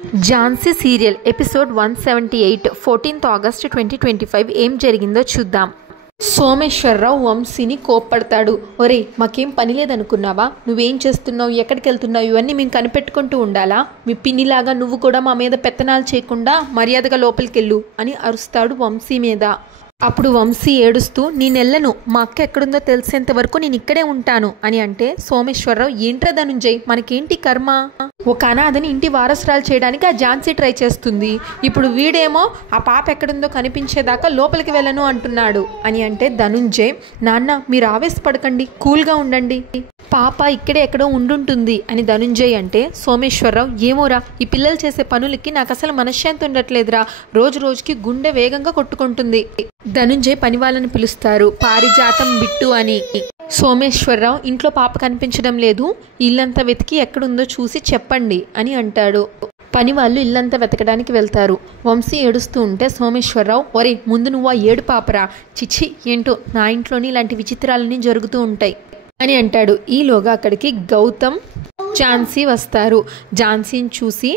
Jhansi serial episode 178 14th August 2025 ఏం జరిగిందో చూద్దాం. సోమేశ్వరరావు వంశీని కోప్పడతాడు. ఒరే, మాకేం పని లేదనుకున్నావా? నువ్వేం చేస్తున్నావు, ఎక్కడికి వెళ్తున్నావు, ఇవన్నీ మేము కనిపెట్టుకుంటూ ఉండాలా? మీ పిన్నిలాగా నువ్వు కూడా మా మీద పెత్తనాలు చేయకుండా మర్యాదగా లోపలికెళ్ళు అని అరుస్తాడు వంశీ మీద. అప్పుడు వంశీ ఏడుస్తూ, నేనెళ్ళను, మా అక్క ఎక్కడుందో తెలిసేంత వరకు నేను ఇక్కడే ఉంటాను అని అంటే సోమేశ్వరరావు, ఏంట్రా ధనుంజయ్, మనకేంటి కర్మ? ఒక అనాథని ఇంటి వారసురాలు చేయడానికి ఆ ఝాన్సీ ట్రై చేస్తుంది. ఇప్పుడు వీడేమో ఆ పాప ఎక్కడుందో కనిపించేదాకా లోపలికి వెళ్ళను అంటున్నాడు అని అంటే ధనుంజయ్, నాన్న మీరు ఆవేశపడకండి, కూల్గా ఉండండి, పాప ఇక్కడే ఎక్కడో ఉండుంటుంది అని ధనుంజయ్ అంటే సోమేశ్వరరావు, ఏమోరా, ఈ పిల్లలు చేసే పనులకి నాకు అసలు మనశ్శాంతి ఉండట్లేదురా, రోజు రోజుకి గుండె వేగంగా కొట్టుకుంటుంది. ధనుంజయ్ పని వాళ్ళని పిలుస్తారు, పారిజాతం బిట్టు అని. సోమేశ్వరరావు, ఇంట్లో పాప కనిపించడం లేదు, ఇల్లంతా వెతికి ఎక్కడుందో చూసి చెప్పండి అని అంటాడు. పని వాళ్ళు ఇల్లంతా వెతకడానికి వెళ్తారు. వంశీ ఏడుస్తూ ఉంటే సోమేశ్వరరావు, ఒరే ముందు నువ్వు ఆ ఏడు పాపరా, చిచ్చి ఏంటో నా ఇంట్లోని ఇలాంటి విచిత్రాలన్నీ జరుగుతూ ఉంటాయి అని అంటాడు. ఈలోగా అక్కడికి గౌతమ్ ఝాన్సీ వస్తారు. ఝాన్సీని చూసి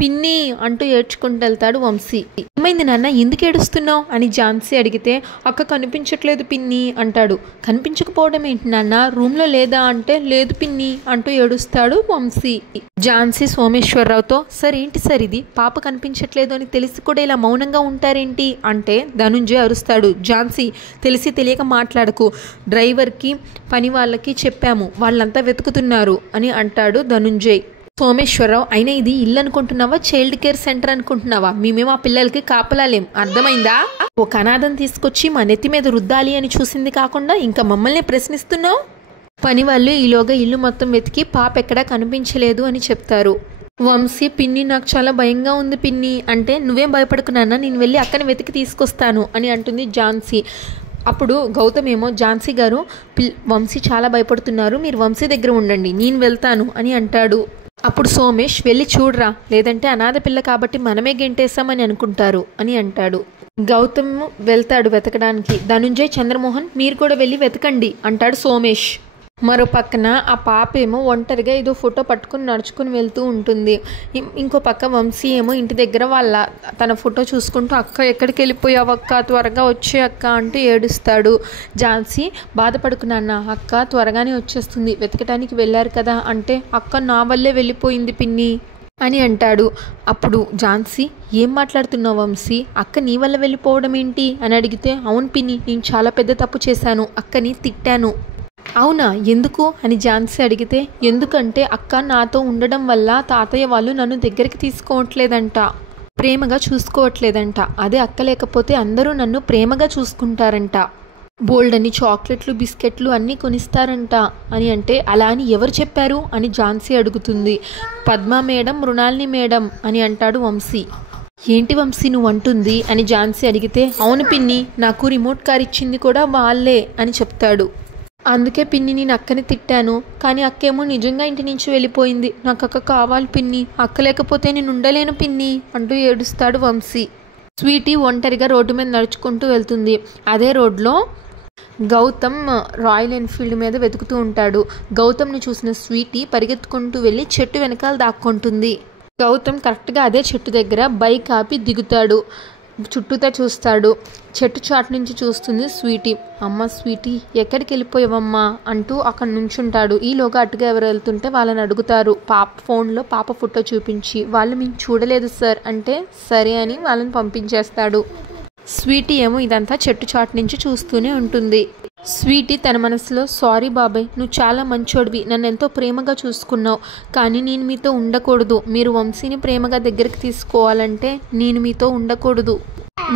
పిన్ని అంటూ ఏడ్చుకుంటూ వెళ్తాడు వంశీ. ఏమైంది నాన్న, ఎందుకు ఏడుస్తున్నావు అని ఝాన్సీ అడిగితే, అక్క కనిపించట్లేదు పిన్ని అంటాడు. కనిపించకపోవడం ఏంటి నాన్న, రూమ్లో లేదా అంటే, లేదు పిన్ని అంటూ ఏడుస్తాడు వంశీ. ఝాన్సీ సోమేశ్వరరావుతో, సార్ ఏంటి సార్ ఇది, పాప కనిపించట్లేదు అని తెలిసి కూడా ఇలా మౌనంగా ఉంటారేంటి అంటే ధనుంజయ్ అరుస్తాడు, ఝాన్సీ తెలిసి తెలియక మాట్లాడకు, డ్రైవర్కి పని వాళ్ళకి చెప్పాము, వాళ్ళంతా వెతుకుతున్నారు అని అంటాడు ధనుంజయ్. సోమేశ్వరరావు, అయినా ఇది ఇల్లు అనుకుంటున్నావా, చైల్డ్ కేర్ సెంటర్ అనుకుంటున్నావా? మేమేమో ఆ పిల్లలకి కాపలాలేం, అర్థమైందా? ఒక అనాథం తీసుకొచ్చి మా నెత్తి మీద రుద్దాలి అని చూసింది కాకుండా ఇంకా మమ్మల్ని ప్రశ్నిస్తున్నావు? పని వాళ్ళు ఈలోగా ఇల్లు మొత్తం వెతికి పాప ఎక్కడా కనిపించలేదు అని చెప్తారు. వంశీ, పిన్ని నాకు చాలా భయంగా ఉంది పిన్ని అంటే, నువ్వేం భయపడుకున్నానా, నేను వెళ్ళి అక్కని వెతికి తీసుకొస్తాను అని అంటుంది ఝాన్సీ. అప్పుడు గౌతమ్ ఏమో, ఝాన్సీ గారు వంశీ చాలా భయపడుతున్నారు, మీరు వంశీ దగ్గర ఉండండి, నేను వెళ్తాను అని అంటాడు. అప్పుడు సోమేష్, వెళ్ళి చూడరా, లేదంటే అనాథ పిల్ల కాబట్టి మనమే గెంటేస్తామని అనుకుంటారు అని అంటాడు. గౌతమ్ వెళ్తాడు వెతకడానికి. ధనుంజయ్, చంద్రమోహన్ మీరు కూడా వెళ్ళి వెతకండి అంటాడు సోమేష్. మరో పక్కన ఆ పాప ఏమో ఒంటరిగా ఏదో ఫోటో పట్టుకుని నడుచుకుని వెళ్తూ ఉంటుంది. ఇంకో పక్క వంశీ ఏమో ఇంటి దగ్గర తన ఫోటో చూసుకుంటూ, అక్క ఎక్కడికి వెళ్ళిపోయావు అక్క, త్వరగా వచ్చే అక్క అంటూ ఏడుస్తాడు. ఝాన్సీ, బాధపడుకున్నాన్న, అక్క త్వరగానే వచ్చేస్తుంది, వెతకడానికి వెళ్ళారు కదా అంటే, అక్క నా వల్లే వెళ్ళిపోయింది పిన్ని అని అంటాడు. అప్పుడు ఝాన్సీ, ఏం మాట్లాడుతున్నావు వంశీ, అక్క నీ వల్ల వెళ్ళిపోవడం ఏంటి అని అడిగితే, అవును పిన్ని, నేను చాలా పెద్ద తప్పు చేశాను, అక్కని తిట్టాను. అవునా, ఎందుకు అని ఝాన్సీ అడిగితే, ఎందుకంటే అక్క నాతో ఉండడం వల్ల తాతయ్య వాళ్ళు నన్ను దగ్గరికి తీసుకోవట్లేదంట, ప్రేమగా చూసుకోవట్లేదంట, అదే అక్క లేకపోతే అందరూ నన్ను ప్రేమగా చూసుకుంటారంట, బోల్డ్ అని చాక్లెట్లు బిస్కెట్లు అన్నీ కొనిస్తారంట అని అంటే, అలా అని ఎవరు చెప్పారు అని ఝాన్సీ అడుగుతుంది. పద్మ మేడం, మృణాలిని మేడం అని అంటాడు వంశీ. ఏంటి వంశీ నువ్వు అంటుంది అని ఝాన్సీ అడిగితే, అవును పిన్ని, నాకు రిమోట్ కార్ ఇచ్చింది కూడా వాళ్ళే అని చెప్తాడు. అందుకే పిన్ని నేను అక్కని తిట్టాను, కానీ అక్కేమో నిజంగా ఇంటి నుంచి వెళ్ళిపోయింది, నాకు అక్క కావాలి పిన్ని, అక్క లేకపోతే నేను ఉండలేను పిన్ని అంటూ ఏడుస్తాడు వంశీ. స్వీటీ ఒంటరిగా రోడ్డు మీద నడుచుకుంటూ వెళ్తుంది. అదే రోడ్లో గౌతమ్ రాయల్ ఎన్ఫీల్డ్ మీద వెతుకుతూ ఉంటాడు. గౌతమ్ని చూసిన స్వీటీ పరిగెత్తుకుంటూ వెళ్ళి చెట్టు వెనకాల దాక్కుంటుంది. గౌతమ్ కరెక్ట్గా అదే చెట్టు దగ్గర బైక్ ఆపి దిగుతాడు. చుట్టూతా చూస్తాడు. చెట్టు చాటు నుంచి చూస్తుంది స్వీటీ. అమ్మ స్వీటీ, ఎక్కడికి వెళ్ళిపోయావమ్మా అంటూ అక్కడ నుంచుంటాడు. ఈలోగా అటుగా ఎవరు వెళ్తుంటే వాళ్ళని అడుగుతారు. ఫోన్లో పాప ఫోటో చూపించి, వాళ్ళు మేము చూడలేదు సార్ అంటే, సరే అని వాళ్ళని పంపించేస్తాడు. స్వీటీ ఏమో ఇదంతా చెట్టు చాటు నుంచి చూస్తూనే ఉంటుంది. స్వీటీ తన మనసులో, సారీ బాబాయ్, నువ్వు చాలా మంచోడివి, నన్ను ఎంతో ప్రేమగా చూసుకున్నావు, కానీ నేను మీతో ఉండకూడదు, మీరు వంశీని ప్రేమగా దగ్గరికి తీసుకోవాలంటే నేను మీతో ఉండకూడదు,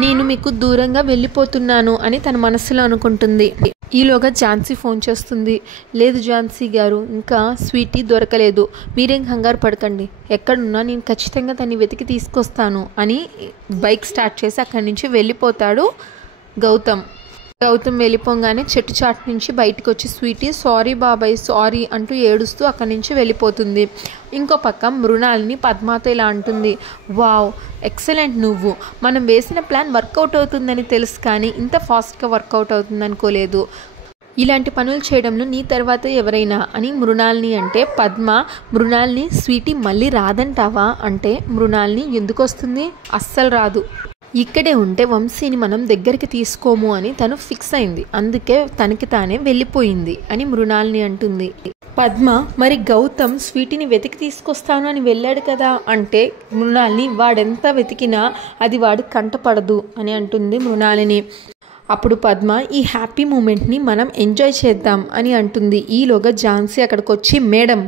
నేను మీకు దూరంగా వెళ్ళిపోతున్నాను అని తన మనసులో అనుకుంటుంది. ఈలోగా ఝాన్సీ ఫోన్ చేస్తుంది. లేదు ఝాన్సీ గారు, ఇంకా స్వీటీ దొరకలేదు, మీరేం కంగారు పడకండి, ఎక్కడున్నా నేను ఖచ్చితంగా తన్ని వెతికి తీసుకొస్తాను అని బైక్ స్టార్ట్ చేసి అక్కడి నుంచి వెళ్ళిపోతాడు గౌతమ్. వెళ్ళిపోగానే చెట్టు చాటు నుంచి బయటకు వచ్చి స్వీటీ, సారీ బాబాయ్ సారీ అంటూ ఏడుస్తూ అక్కడి నుంచి వెళ్ళిపోతుంది. ఇంకో పక్క మృణాలిని పద్మాతో ఇలా అంటుంది, వావ్ ఎక్సలెంట్, నువ్వు మనం వేసిన ప్లాన్ వర్కౌట్ అవుతుందని తెలుసు, కానీ ఇంత ఫాస్ట్గా వర్కౌట్ అవుతుంది అనుకోలేదు, ఇలాంటి పనులు చేయడంలో నీ తర్వాత ఎవరైనా అని మృణాల్ని అంటే పద్మ మృణాల్ని స్వీటీ మళ్ళీ రాదంటావా అంటే మృణాల్ని ఎందుకు వస్తుంది, అస్సలు రాదు, ఇక్కడే ఉంటే వంశీని మనం దగ్గరికి తీసుకోము అని తను ఫిక్స్ అయింది, అందుకే తనకి తానే వెళ్ళిపోయింది అని మృణాల్ని అంటుంది. పద్మ మరి గౌతమ్ స్వీటీని వెతికి తీసుకొస్తాను అని వెళ్ళాడు కదా అంటే మృణాల్ని వాడెంత వెతికినా అది వాడి కంటపడదు అని అంటుంది మృణాలిని. అప్పుడు పద్మ ఈ హ్యాపీ మూమెంట్ని మనం ఎంజాయ్ చేద్దాం అని అంటుంది. ఈలోగా ఝాన్సీ అక్కడికి వచ్చి మేడం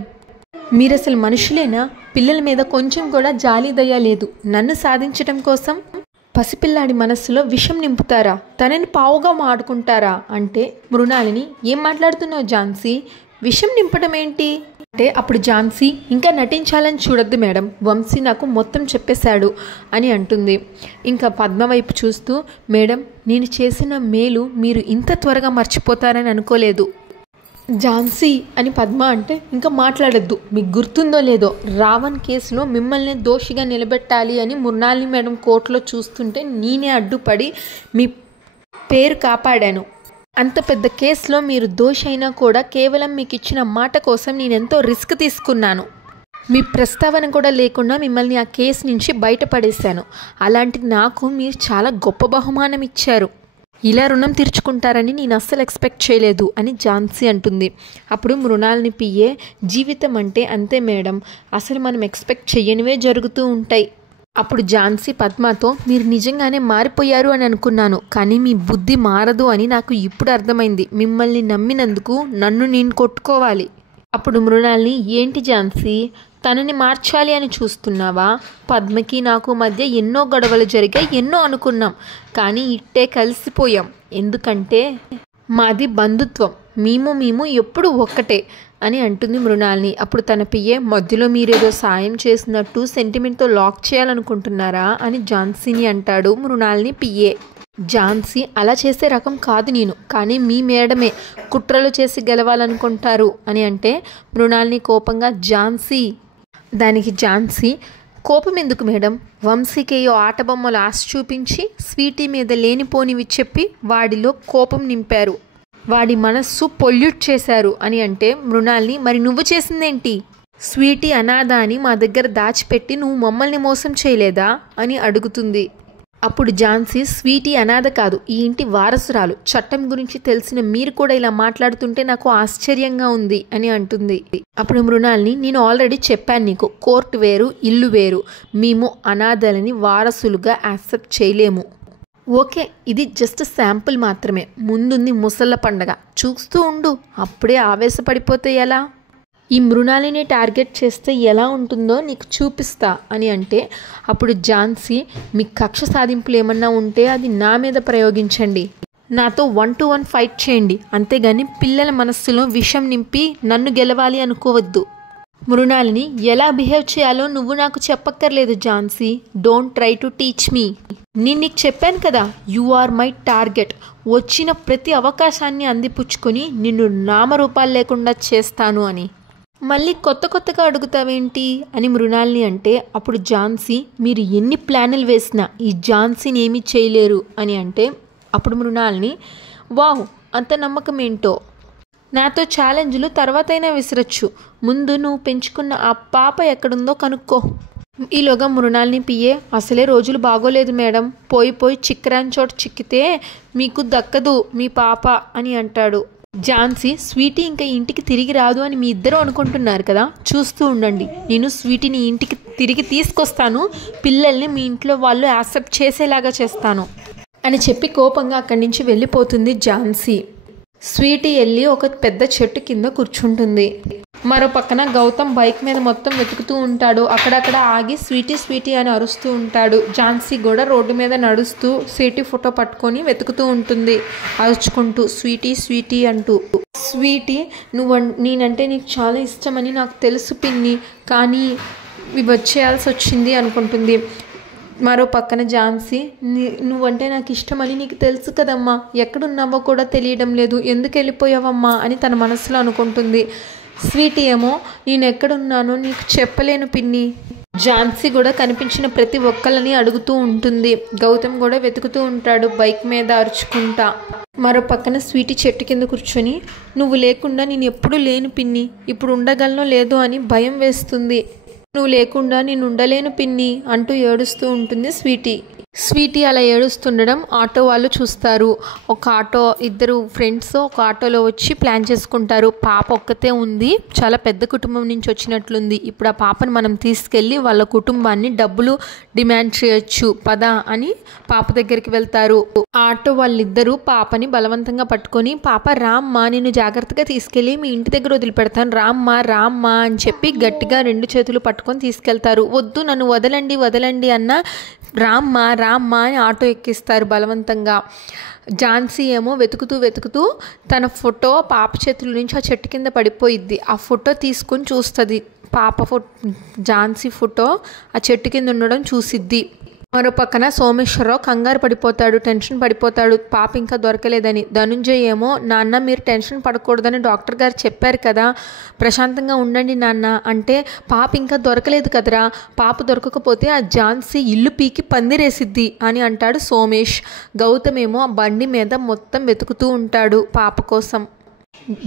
మీరు అసలు మనుషులేనా, పిల్లల మీద కొంచెం కూడా జాలి దయ లేదు, నన్ను సాధించడం కోసం పసిపిల్లాడి మనస్సులో విషం నింపుతారా, తనని పావుగా మాడుకుంటారా అంటే మృణాలిని ఏం మాట్లాడుతున్నావు ఝాన్సీ, విషం నింపడం ఏంటి అంటే అప్పుడు ఝాన్సీ ఇంకా నటించాలని చూడొద్దు మేడం, వంశీ నాకు మొత్తం చెప్పేశాడు అని అంటుంది. ఇంకా పద్మ వైపు చూస్తూ మేడం నేను చేసిన మేలు మీరు ఇంత త్వరగా మర్చిపోతారని అనుకోలేదు. ఝాన్సీ అని పద్మ అంటే ఇంకా మాట్లాడొద్దు, మీకు గుర్తుందో లేదో రావణ్ కేసులో మిమ్మల్ని దోషిగా నిలబెట్టాలి అని మృణాలిని మేడం కోర్టులో చూస్తుంటే నేనే అడ్డుపడి మీ పేరు కాపాడాను, అంత పెద్ద కేసులో మీరు దోషి అయినా కూడా కేవలం మీకు ఇచ్చిన మాట కోసం నేనెంతో రిస్క్ తీసుకున్నాను, మీ ప్రస్తావన కూడా లేకుండా మిమ్మల్ని ఆ కేసు నుంచి బయటపడేశాను, అలాంటి నాకు మీరు చాలా గొప్ప బహుమానం ఇచ్చారు, ఇలా రుణం తీర్చుకుంటారని నేను అస్సలు ఎక్స్పెక్ట్ చేయలేదు అని ఝాన్సీ అంటుంది. అప్పుడు మృణాల్ని పియ్యే జీవితం అంటే అంతే మేడం, అసలు మనం ఎక్స్పెక్ట్ చేయనివే జరుగుతూ ఉంటాయి. అప్పుడు ఝాన్సీ పద్మతో మీరు నిజంగానే మారిపోయారు అని అనుకున్నాను, కానీ మీ బుద్ధి మారదు అని నాకు ఇప్పుడు అర్థమైంది, మిమ్మల్ని నమ్మినందుకు నన్ను నేను కొట్టుకోవాలి. అప్పుడు మృణాల్ని ఏంటి ఝాన్సీ తనని మార్చాలి అని చూస్తున్నావా, పద్మకి నాకు మధ్య ఎన్నో గొడవలు జరిగాయి, ఎన్నో అనుకున్నాం, కానీ ఇట్టే కలిసిపోయాం, ఎందుకంటే మాది బంధుత్వం, మేము ఎప్పుడు ఒక్కటే అని అంటుంది మృణాల్ని. అప్పుడు తన పియ్యే మధ్యలో మీరేదో సాయం చేసినట్టు సెంటిమెంట్తో లాక్ చేయాలనుకుంటున్నారా అని ఝాన్సీని అంటాడు మృణాల్ని పియ్యే. ఝాన్సీ అలా చేసే రకం కాదు నేను, కానీ మీ మేడమే కుట్రలు చేసి గెలవాలనుకుంటారు అని అంటే మృణాల్ని కోపంగా ఝాన్సీ. దానికి ఝాన్సీ కోపం ఎందుకు మేడం, వంశీకేయో ఆటబొమ్మలు ఆశ చూపించి స్వీటీ మీద లేనిపోనివి చెప్పి వాడిలో కోపం నింపారు, వాడి మనస్సు పొల్యూట్ చేశారు అని అంటే మృణాల్ని మరి నువ్వు చేసిందేంటి, స్వీటీ అనాథ అని మా దగ్గర దాచిపెట్టి నువ్వు మమ్మల్ని మోసం చేయలేదా అని అడుగుతుంది. అప్పుడు ఝాన్సీ స్వీటీ అనాథ కాదు, ఈ ఇంటి వారసురాలు, చట్టం గురించి తెలిసిన మీరు కూడా ఇలా మాట్లాడుతుంటే నాకు ఆశ్చర్యంగా ఉంది అని అంటుంది. అప్పుడు మృణాల్ని నేను ఆల్రెడీ చెప్పాను నీకు, కోర్టు వేరు ఇల్లు వేరు, మేము అనాథలని వారసులుగా యాక్సెప్ట్ చేయలేము, ఓకే ఇది జస్ట్ శాంపుల్ మాత్రమే, ముందుంది ముసళ్ళ పండగ చూస్తూ ఉండు, అప్పుడే ఆవేశపడిపోతే ఎలా, ఈ మృణాలిని టార్గెట్ చేస్తే ఎలా ఉంటుందో నీకు చూపిస్తా అని అంటే అప్పుడు ఝాన్సీ మీ కక్ష సాధింపులు ఏమన్నా ఉంటే అది నా మీద ప్రయోగించండి, నాతో 1-to-1 ఫైట్ చేయండి, అంతేగాని పిల్లల మనస్సులో విషం నింపి నన్ను గెలవాలి అనుకోవద్దు. మృణాలిని ఎలా బిహేవ్ చేయాలో నువ్వు నాకు చెప్పక్కర్లేదు Jhansi, don't try to teach me, నేను నీకు చెప్పాను కదా యు ఆర్ మై టార్గెట్, వచ్చిన ప్రతి అవకాశాన్ని అందిపుచ్చుకొని నిన్ను నామరూపాలు లేకుండా చేస్తాను అని, మళ్ళీ కొత్తగా అడుగుతావేంటి అని మృణాల్ని అంటే అప్పుడు ఝాన్సీ మీరు ఎన్ని ప్లాన్లు వేసినా ఈ ఝాన్సీని ఏమీ చేయలేరు అని అంటే అప్పుడు మృణాల్ని వావ్ అంత నమ్మకం ఏంటో, నాతో ఛాలెంజ్లు తర్వాతైనా విసరచ్చు, ముందు నువ్వు పెంచుకున్న ఆ పాప ఎక్కడుందో కనుక్కో. ఈలోగా మృణాల్ని పియ్యే అసలే రోజులు బాగోలేదు మేడం, పోయి చిక్కరాని చోట చిక్కితే మీకు దక్కదు మీ పాప అని అంటాడు. ఝాన్సీ స్వీటీ ఇంకా ఇంటికి తిరిగి రాదు అని మీ ఇద్దరు అనుకుంటున్నారు కదా, చూస్తూ ఉండండి, నేను స్వీటీని ఇంటికి తిరిగి తీసుకొస్తాను, పిల్లల్ని మీ ఇంట్లో వాళ్ళు యాక్సెప్ట్ చేసేలాగా చేస్తాను అని చెప్పి కోపంగా అక్కడి నుంచి వెళ్ళిపోతుంది ఝాన్సీ. స్వీటీ వెళ్ళి ఒక పెద్ద చెట్టు కింద కూర్చుంటుంది. మరో పక్కన గౌతమ్ బైక్ మీద మొత్తం వెతుకుతూ ఉంటాడు, అక్కడక్కడ ఆగి స్వీటీ అని అరుస్తూ ఉంటాడు. ఝాన్సీ కూడా రోడ్డు మీద నడుస్తూ స్వీటీ ఫోటో పట్టుకొని వెతుకుతూ ఉంటుంది, అరుచుకుంటూ స్వీటీ అంటూ. స్వీటీ నేనంటే నీకు చాలా ఇష్టమని నాకు తెలుసు పిన్ని, కానీ ఇవి వచ్చేయాల్సి వచ్చింది అనుకుంటుంది. మరో పక్కన ఝాన్సీ నువ్వంటే నాకు ఇష్టమని నీకు తెలుసు కదమ్మా, ఎక్కడున్నావో కూడా తెలియడం లేదు, ఎందుకు వెళ్ళిపోయావమ్మా అని తన మనసులో అనుకుంటుంది. స్వీటీ ఏమో నేను ఎక్కడున్నానో నీకు చెప్పలేను పిన్ని. ఝాన్సీ కూడా కనిపించిన ప్రతి ఒక్కళ్ళని అడుగుతూ ఉంటుంది. గౌతమ్ కూడా వెతుకుతూ ఉంటాడు బైక్ మీద అరుచుకుంటా. మరో పక్కన స్వీటీ చెట్టు కింద కూర్చొని నువ్వు లేకుండా నేను ఎప్పుడు లేను పిన్ని, ఇప్పుడు ఉండగలనో లేదో అని భయం వేస్తుంది, నువ్వు లేకుండా నేను ఉండలేను పిన్ని అంటూ ఏడుస్తూ ఉంటుంది స్వీటీ అలా ఏడుస్తుండడం ఆటో వాళ్ళు చూస్తారు. ఇద్దరు ఫ్రెండ్స్ ఒక ఆటోలో వచ్చి ప్లాన్ చేసుకుంటారు. పాప ఒక్కతే ఉంది, చాలా పెద్ద కుటుంబం నుంచి వచ్చినట్లుంది, ఇప్పుడు ఆ పాపను మనం తీసుకెళ్ళి వాళ్ళ కుటుంబాన్ని డబ్బులు డిమాండ్ చేయొచ్చు పద అని పాప దగ్గరికి వెళ్తారు. ఆటో వాళ్ళిద్దరూ పాపని బలవంతంగా పట్టుకొని పాప రామ్మా నేను జాగ్రత్తగా తీసుకెళ్ళి మీ ఇంటి దగ్గర వదిలిపెడతాను రామ్మా అని చెప్పి గట్టిగా 2 చేతులు పట్టుకొని తీసుకెళ్తారు. వద్దు నన్ను వదలండి అన్న రామ్మా అని ఆటో ఎక్కిస్తారు బలవంతంగా. ఝాన్సీ ఏమో వెతుకుతూ తన ఫోటో పాప చేతుల నుంచి ఆ చెట్టు కింద పడిపోయిద్ది. ఆ ఫోటో తీసుకొని చూస్తుంది. ఝాన్సీ ఫోటో ఆ చెట్టు కింద ఉండడం చూసిద్ది. మరో పక్కన సోమేశ్వరరావు కంగారు పడిపోతాడు, టెన్షన్ పడిపోతాడు పాప ఇంకా దొరకలేదని. ధనుంజయ్ ఏమో నాన్న మీరు టెన్షన్ పడకూడదని డాక్టర్ గారు చెప్పారు కదా, ప్రశాంతంగా ఉండండి నాన్న అంటే పాప ఇంకా దొరకలేదు కదరా, పాప దొరకకపోతే ఆ ఝాన్సీ ఇల్లు పీకి పందిరేసిద్ది అని అంటాడు సోమేష్. గౌతమ్ ఏమో ఆ బండి మీద మొత్తం వెతుకుతూ ఉంటాడు పాప కోసం.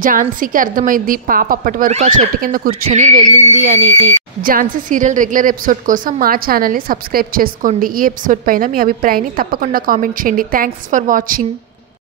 ఝాన్సీకి అర్థమైంది పాప అప్పటి వరకు ఆ చెట్టు కింద కూర్చొని వెళ్ళింది అని. ఝాన్సీ సీరియల్ రెగ్యులర్ ఎపిసోడ్ కోసం మా ఛానల్ని సబ్స్క్రైబ్ చేసుకోండి. ఈ ఎపిసోడ్ పైన మీ అభిప్రాయాన్ని తప్పకుండా కామెంట్ చేయండి. Thanks for watching.